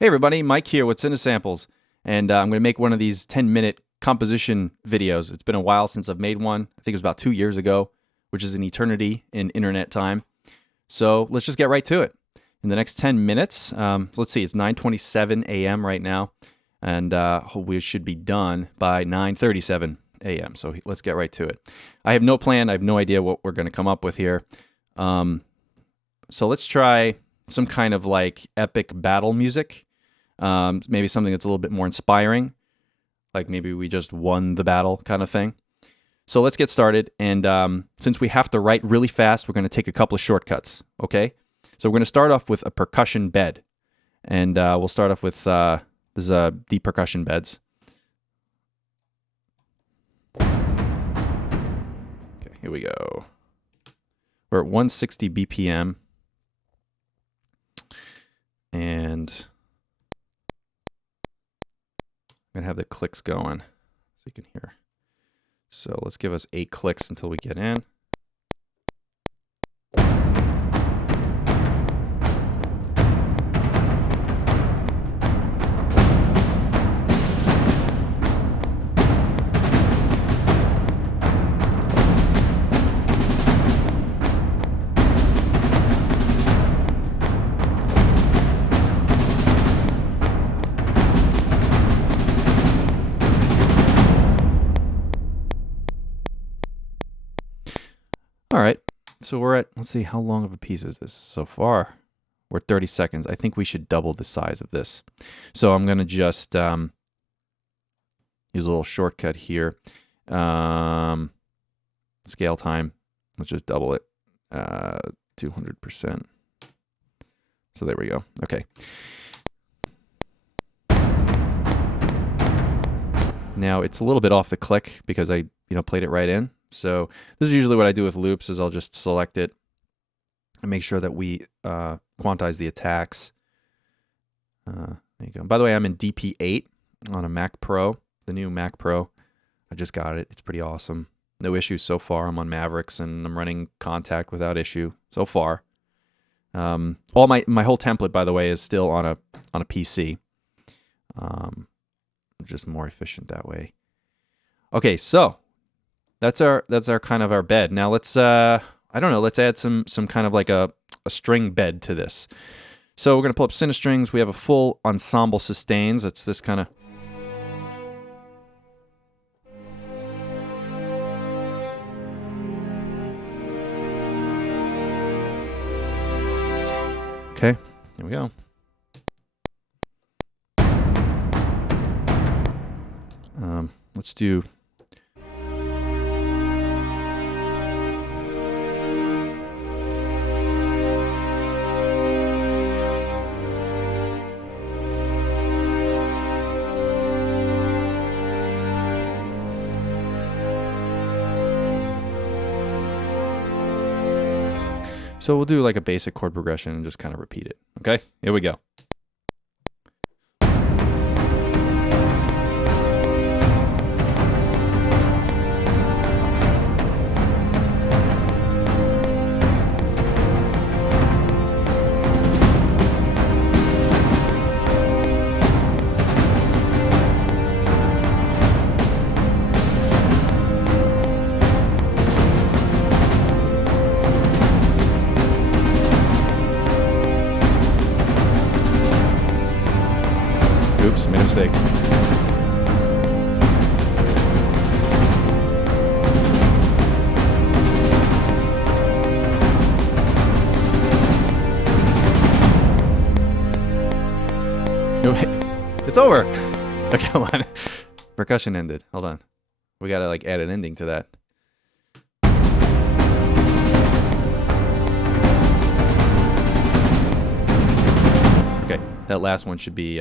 Hey everybody, Mike here with Cinesamples, and I'm going to make one of these 10-minute composition videos. It's been a while since I've made one. I think it was about 2 years ago, which is an eternity in internet time. So let's just get right to it. In the next 10 minutes, let's see, it's 9:27 a.m. right now, and we should be done by 9:37 a.m. So let's get right to it. I have no plan. I have no idea what we're going to come up with here. So let's try some kind of like epic battle music. Maybe something that's a little bit more inspiring, like maybe we just won the battle kind of thing. So let's get started. And since we have to write really fast, we're going to take a couple of shortcuts, okay? So we're going to start off with a percussion bed. And we'll start off with the percussion beds. Okay, here we go. We're at 160 BPM. And I'm going to have the clicks going so you can hear. So let's give us 8 clicks until we get in. All right, so we're at, let's see, how long of a piece is this so far? We're at 30 seconds. I think we should double the size of this. So I'm going to just use a little shortcut here. Scale time, let's just double it, 200%. So there we go. Okay. Now it's a little bit off the click because I played it right in. So this is usually what I do with loops is I'll just select it and make sure that we quantize the attacks. There you go. By the way, I'm in DP8 on a Mac Pro, the new Mac Pro. I just got it. It's pretty awesome. No issues so far. I'm on Mavericks and I'm running Contact without issue so far. All my whole template, by the way, is still on a PC. Just more efficient that way. Okay, so that's our kind of our bed. Now let's I don't know, let's add some kind of like a string bed to this. So we're gonna pull up Cinestrings. We have a full ensemble sustains. It's this kind of okay, here we go. Let's do so we'll do like a basic chord progression and just kind of repeat it. Okay, here we go. Oops, made a mistake. No, it's over. Okay, hold on. Percussion ended. Hold on. We gotta like add an ending to that. Okay, that last one should be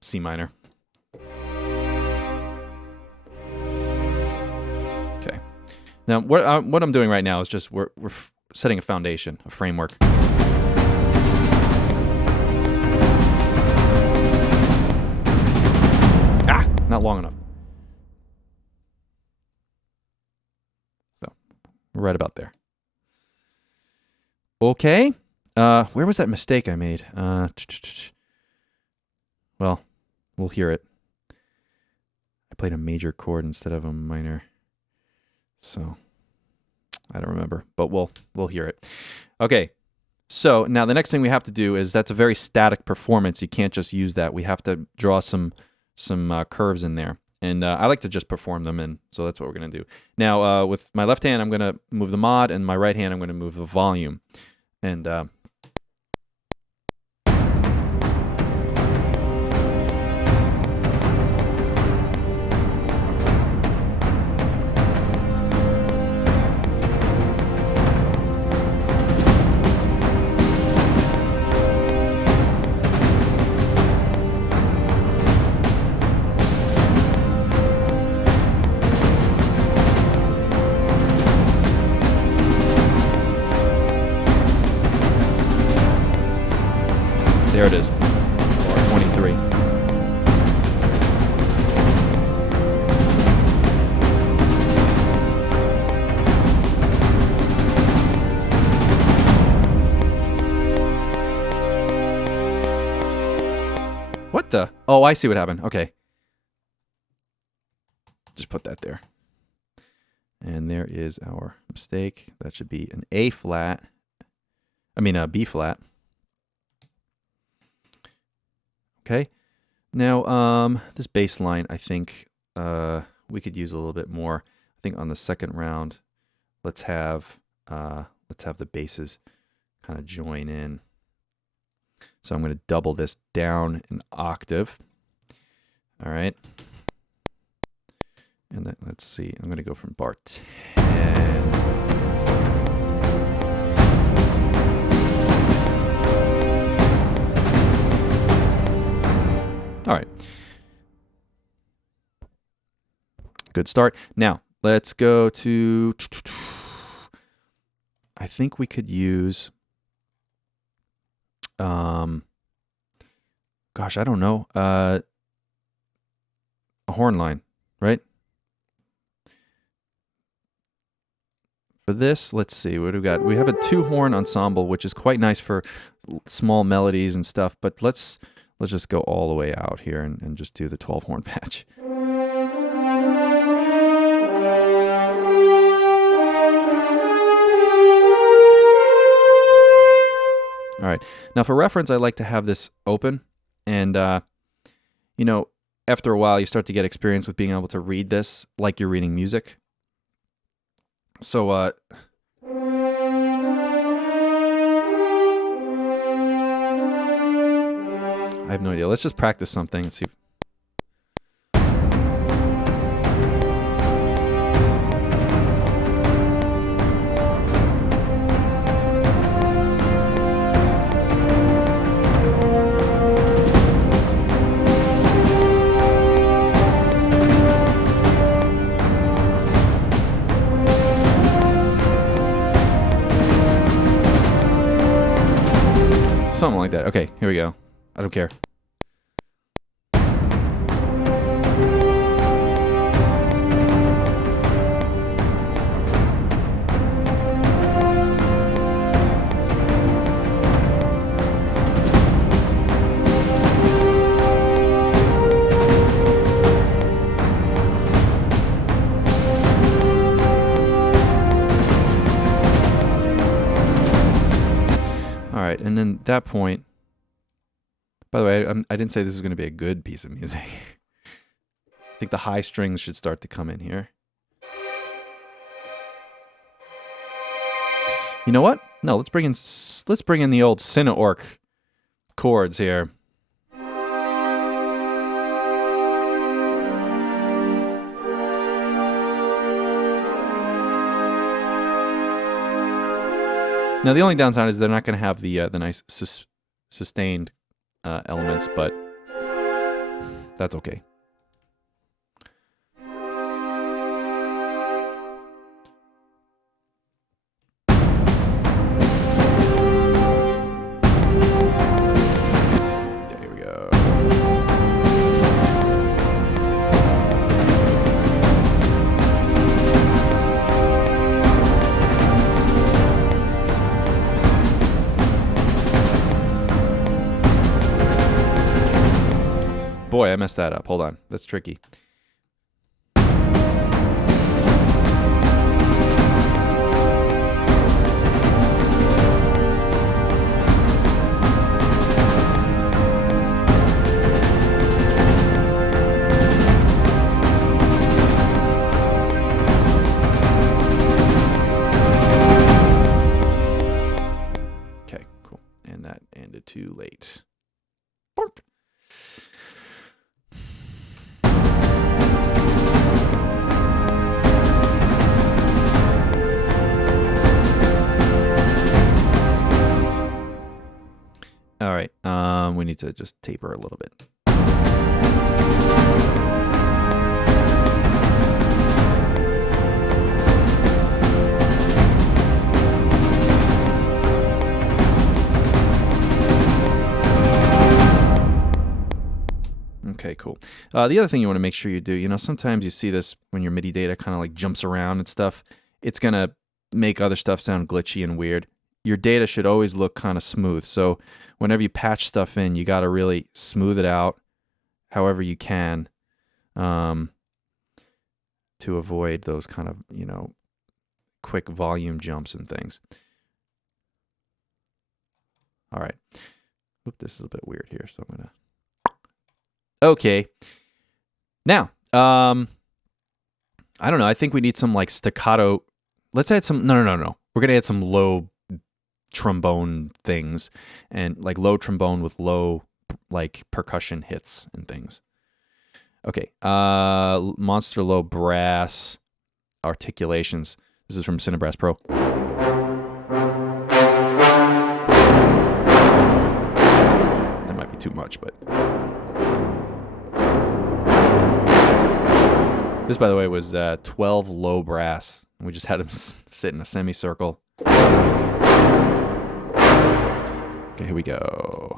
C minor. Okay. Now, what I'm doing right now is just we're setting a foundation, a framework. Ah, not long enough. So, we're right about there. Okay. Where was that mistake I made? We'll hear it. I played a major chord instead of a minor. So I don't remember, but we'll hear it. Okay. So now the next thing we have to do is, that's a very static performance. You can't just use that. We have to draw some curves in there. And I like to just perform them in, so that's what we're going to do. Now, with my left hand, I'm going to move the mod, and my right hand, I'm going to move the volume. And there it is, bar 23. What the? Oh, I see what happened. Okay. Just put that there. And there is our mistake. That should be an A flat. I mean, a B flat. Okay. Now, this bass line, I think we could use a little bit more. I think on the second round, let's have the basses kind of join in. So I'm going to double this down an octave. All right. And then let's see. I'm going to go from bar 10. All right. Good start. Now, let's go to, I think we could use, gosh, I don't know, a horn line, right? For this, let's see, what do we got? We have a 2-horn ensemble, which is quite nice for small melodies and stuff, but let's just go all the way out here and just do the 12-horn patch. All right. Now, for reference, I like to have this open, and you know, after a while, you start to get experience with being able to read this like you're reading music. So, I have no idea. Let's just practice something and see. Something like that. Okay, here we go. I don't care. All right, and then at that point, by the way, I didn't say this is going to be a good piece of music. I think the high strings should start to come in here. You know what? No, let's bring in the old Cineorc chords here. Now, the only downside is they're not going to have the nice sustained elements, but that's okay. There we go. Boy, I messed that up. Hold on. That's tricky. Okay, cool. And that ended too late. Borp. All right, we need to just taper a little bit. Okay, cool. The other thing you want to make sure you do, you know, sometimes you see this when your MIDI data kind of like jumps around and stuff. It's going to make other stuff sound glitchy and weird. Your data should always look kind of smooth. So whenever you patch stuff in, you got to really smooth it out however you can to avoid those kind of, you know, quick volume jumps and things. All right. Oop, this is a bit weird here, so I'm going to... Okay. Now, I don't know. I think we need some like staccato. Let's add some... No. We're going to add some low trombone things and like low trombone with low like percussion hits and things. Okay. Monster low brass articulations. This is from Cinebrass Pro. That might be too much, but... This, by the way, was 12 low brass. We just had him sit in a semicircle. Okay, here we go.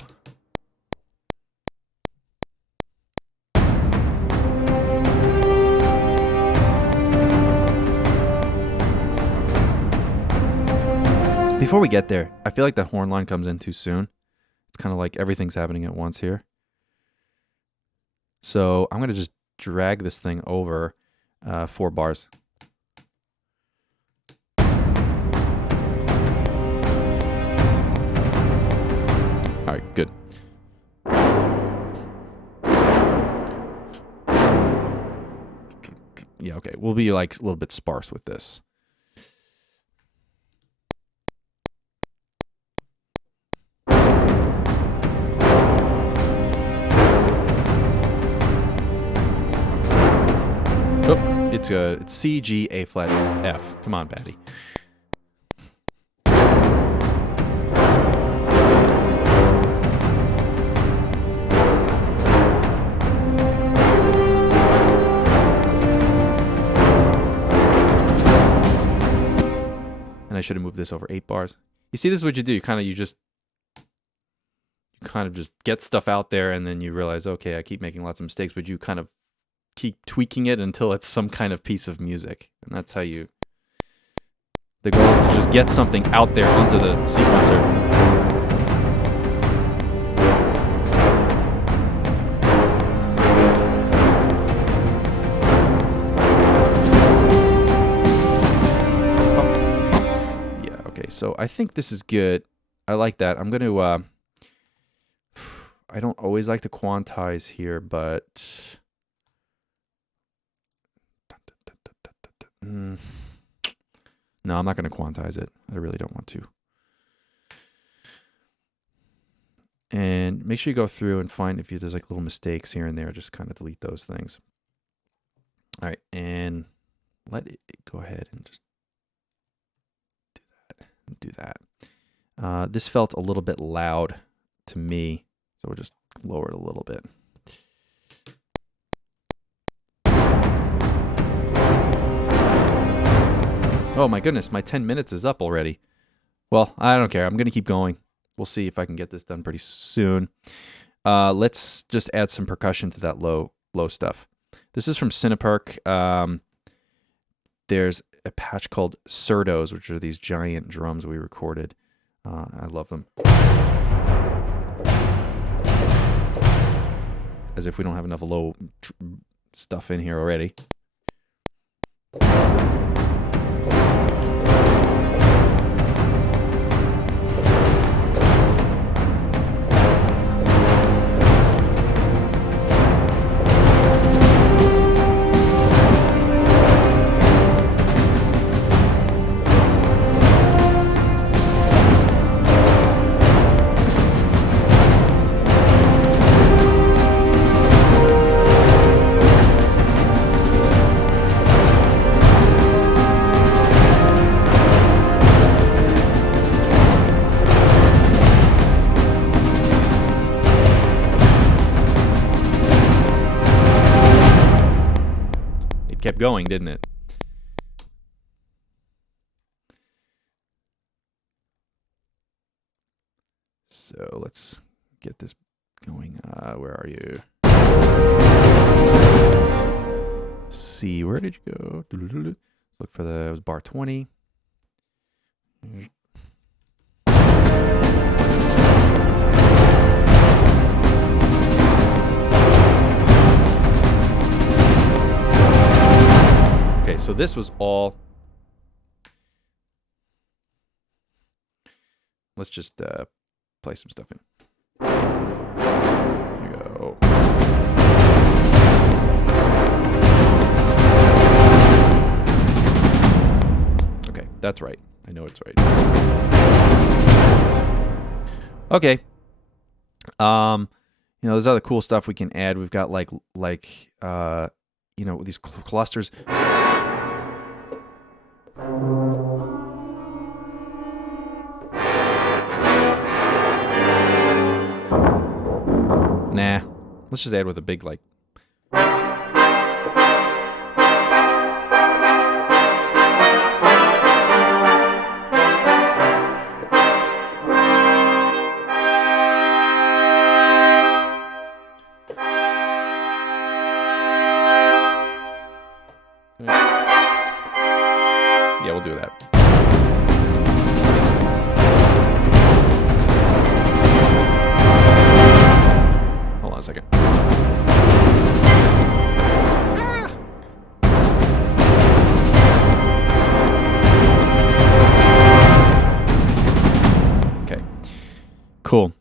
Before we get there, I feel like that horn line comes in too soon. It's kind of like everything's happening at once here. So I'm going to just drag this thing over 4 bars. All right, good. Yeah, okay. We'll be like a little bit sparse with this. Oh, it's C, G, A flat, it's F. Come on, Patti. And I should have moved this over 8 bars. You see, this is what you do. You kind of just get stuff out there, and then you realize, okay, I keep making lots of mistakes, but you kind of keep tweaking it until it's some kind of piece of music. And that's how you... The goal is to just get something out there onto the sequencer. Oh. Yeah, okay, so I think this is good. I like that. I'm going to... I don't always like to quantize here, but... No, I'm not going to quantize it. I really don't want to. And make sure you go through and find if there's like little mistakes here and there. Just kind of delete those things. All right, and let it go ahead and just do that. This felt a little bit loud to me, so we'll just lower it a little bit. Oh my goodness, my 10 minutes is up already. Well, I don't care. I'm going to keep going. We'll see if I can get this done pretty soon. Let's just add some percussion to that low stuff. This is from Cinepark. There's a patch called Surdos, which are these giant drums we recorded. I love them. as if we don't have enough low stuff in here already. Kept going, didn't it? So let's get this going. Where are you? Let's see, where did you go? Let's look for the, it was bar 20. Okay, so this was all. Let's just play some stuff in. Here we go. Okay, that's right. I know it's right. Okay. You know, there's other cool stuff we can add. We've got like you know, these clusters. Nah, let's just add with a big like. Yeah, we'll do that. Hold on a second. Okay, cool.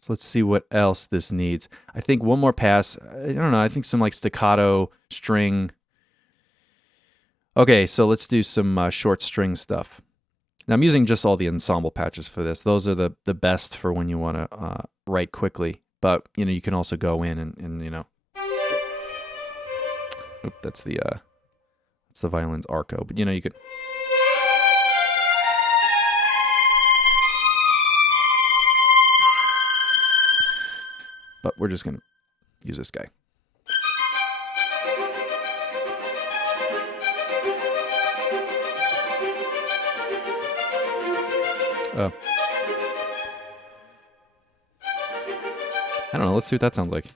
So let's see what else this needs. I think one more pass. I don't know. I think some like staccato string. Okay, so let's do some short string stuff. Now I'm using just all the ensemble patches for this. Those are the best for when you want to write quickly. But you know, you can also go in and you know. Oop, that's the violin's arco. But you know, you could. But we're just gonna use this guy. I don't know. Let's see what that sounds like.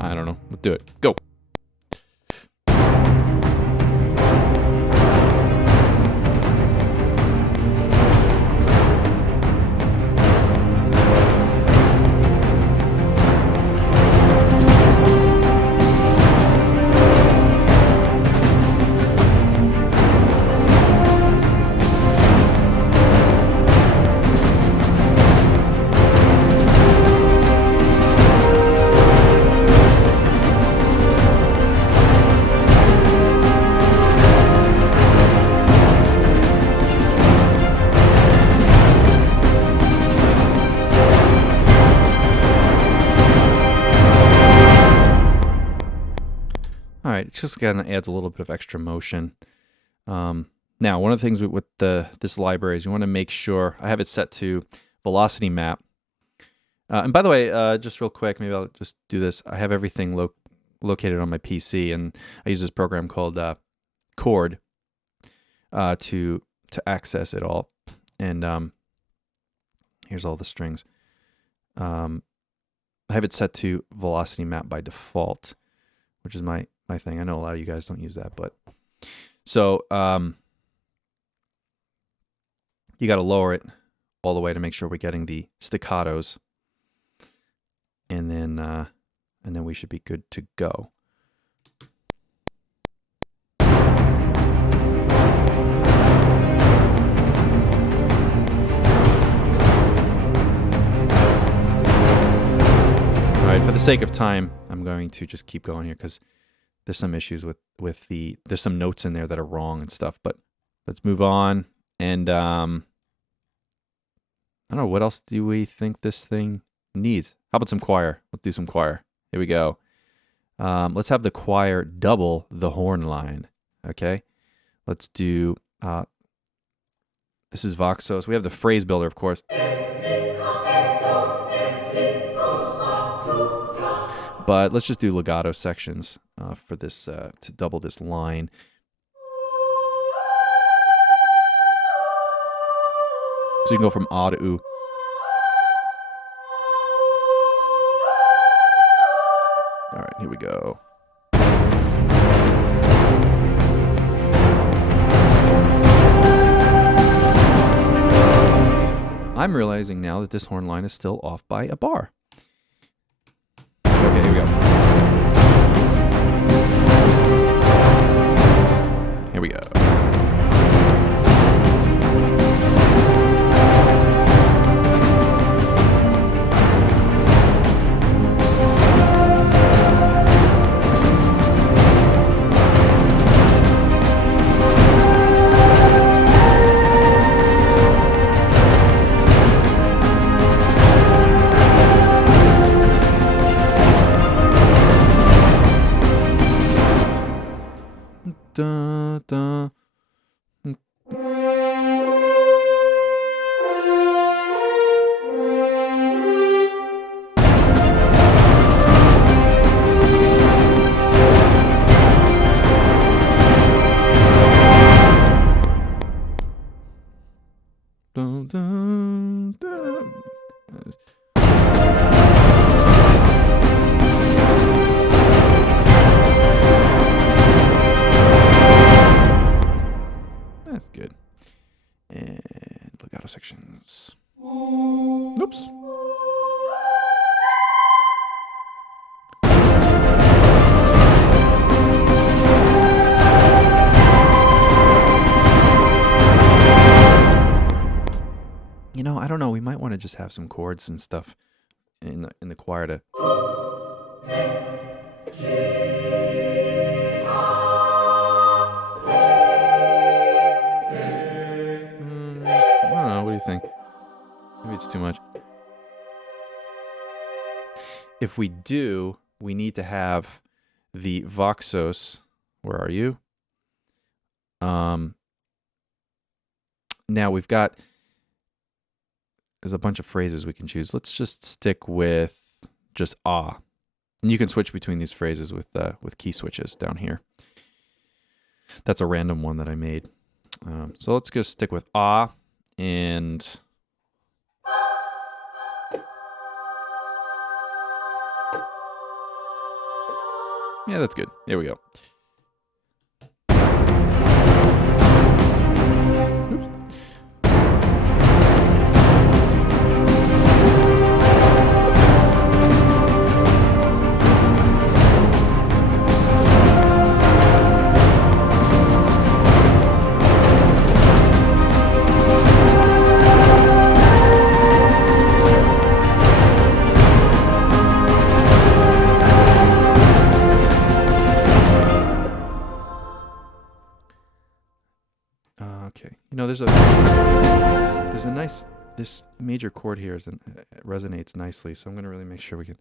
I don't know. Let's do it. Go. It just kind of adds a little bit of extra motion. Now, one of the things with this library is you want to make sure, I have it set to velocity map. And by the way, just real quick, maybe I'll just do this. I have everything located on my PC, and I use this program called Chord to access it all. And here's all the strings. I have it set to velocity map by default, which is my thing. I know a lot of you guys don't use that, but so you got to lower it all the way to make sure we're getting the staccatos, and then we should be good to go. All right, for the sake of time, I'm going to just keep going here because there's some issues with there's some notes in there that are wrong and stuff, but let's move on. And I don't know, what else do we think this thing needs? How about some choir? Let's do some choir. Here we go. Let's have the choir double the horn line. Okay. Let's do, this is Voxos. We have the phrase builder, of course. But let's just do legato sections for this, to double this line. So you can go from ah to oo. All right, here we go. I'm realizing now that this horn line is still off by a bar. Okay, here we go. Here we go. Da, da. Dun, dun, dun. That's good. And legato sections. Oops. You know, I don't know. We might want to just have some chords and stuff in the choir to. I don't know. What do you think? Maybe it's too much. If we do, we need to have the Voxos. Where are you? Now we've got. There's a bunch of phrases we can choose. Let's just stick with just ah. And you can switch between these phrases with key switches down here. That's a random one that I made. So let's just stick with ah and yeah, that's good. There we go. Okay, you know, there's a nice, this major chord here it resonates nicely, so I'm going to really make sure we can.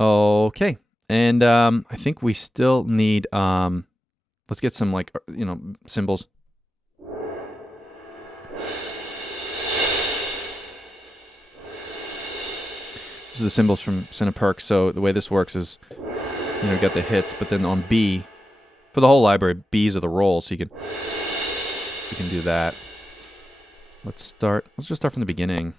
Okay, and I think we still need let's get some like cymbals. These are the cymbals from Cineperk. So the way this works is, you get the hits, but then on B, for the whole library, B's are the rolls, so you can do that. Let's just start from the beginning.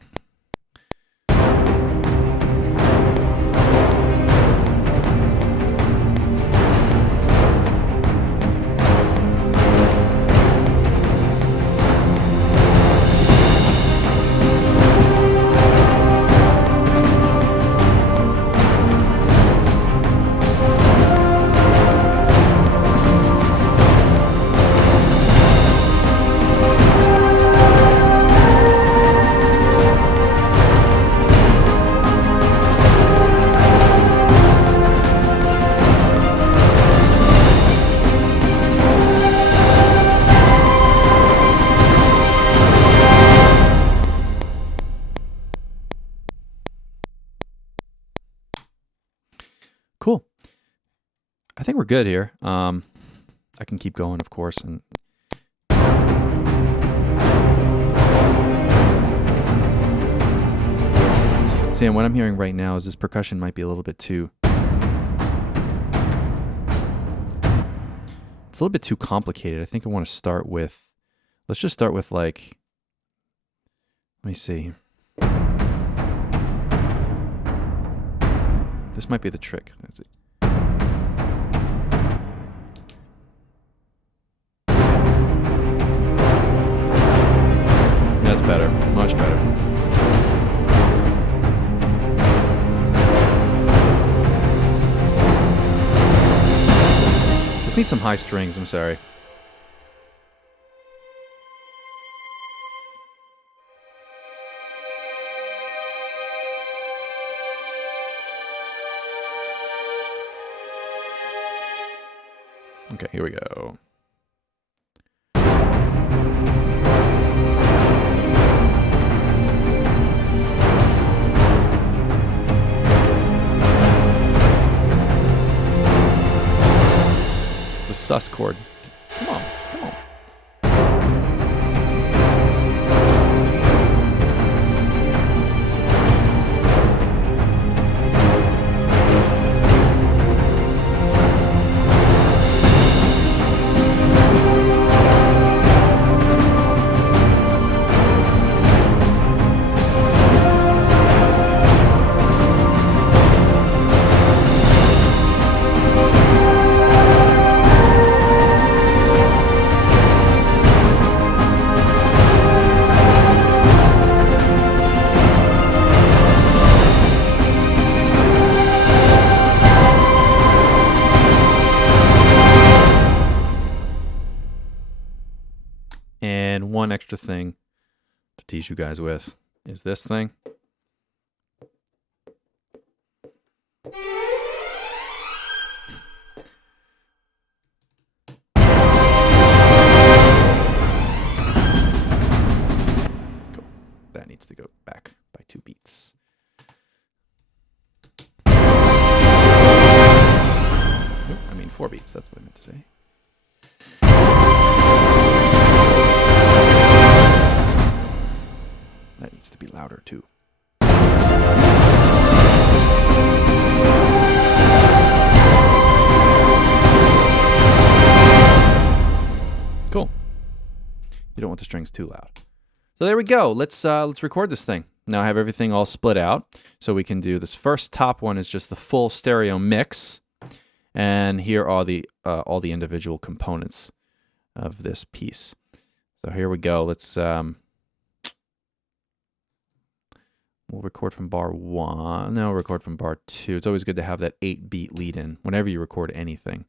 Cool. I think we're good here. I can keep going, of course. And Sam, what I'm hearing right now is this percussion might be a little bit too... It's a little bit too complicated. I think I want to start with... Let's just start with like... Let me see. This might be the trick. Let's see. That's better. Much better. Just need some high strings, I'm sorry. Okay, here we go. It's a sus chord. Come on, come on. And one extra thing to tease you guys with is this thing. Cool. That needs to go back by 2 beats. I mean 4 beats, that's what I meant to say. That needs to be louder too. Cool. You don't want the strings too loud. So there we go. Let's record this thing. Now I have everything all split out, so we can do this first top one is just the full stereo mix, and here are the all the individual components of this piece. So here we go. Let's we'll record from bar 1. No, we'll record from bar 2. It's always good to have that 8-beat lead in whenever you record anything.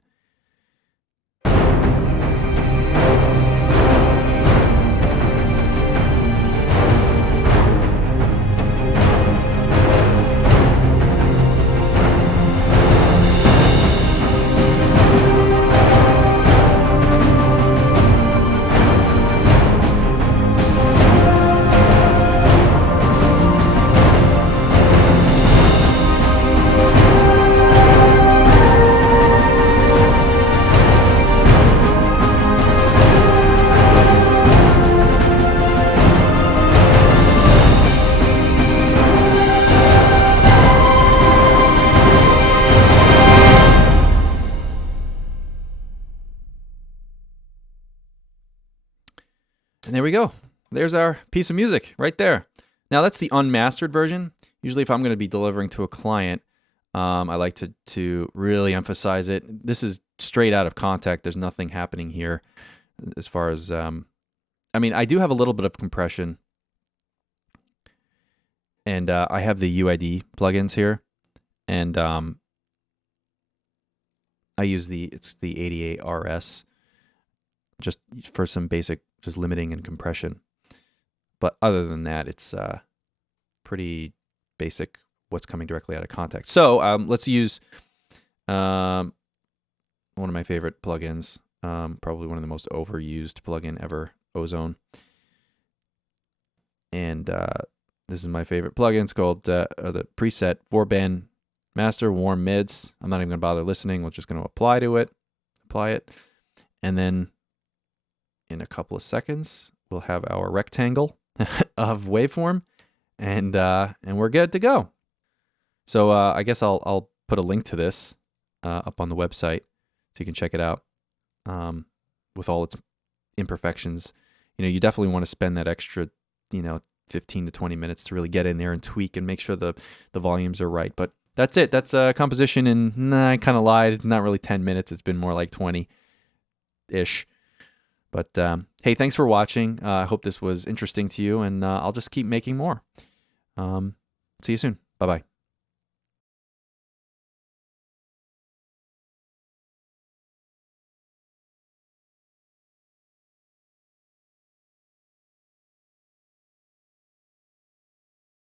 there we go. There's our piece of music right there. Now that's the unmastered version. Usually if I'm going to be delivering to a client, I like to really emphasize it. This is straight out of contact. There's nothing happening here as far as, I mean, I do have a little bit of compression, and I have the UID plugins here, and I use it's the 88RS just for some basic, just limiting and compression. But other than that, it's pretty basic what's coming directly out of contact. So let's use one of my favorite plugins, probably one of the most overused plugin ever, Ozone. And this is my favorite plugin. It's called the preset 4-band master, warm mids. I'm not even going to bother listening. We're just going to apply it. And then in a couple of seconds, we'll have our rectangle of waveform, and we're good to go. So I guess I'll put a link to this up on the website so you can check it out with all its imperfections. You definitely want to spend that extra 15 to 20 minutes to really get in there and tweak and make sure the volumes are right. But that's it. That's a composition in, I kind of lied, not really 10 minutes. It's been more like 20-ish. But hey, thanks for watching. I hope this was interesting to you, and I'll just keep making more. See you soon. Bye-bye.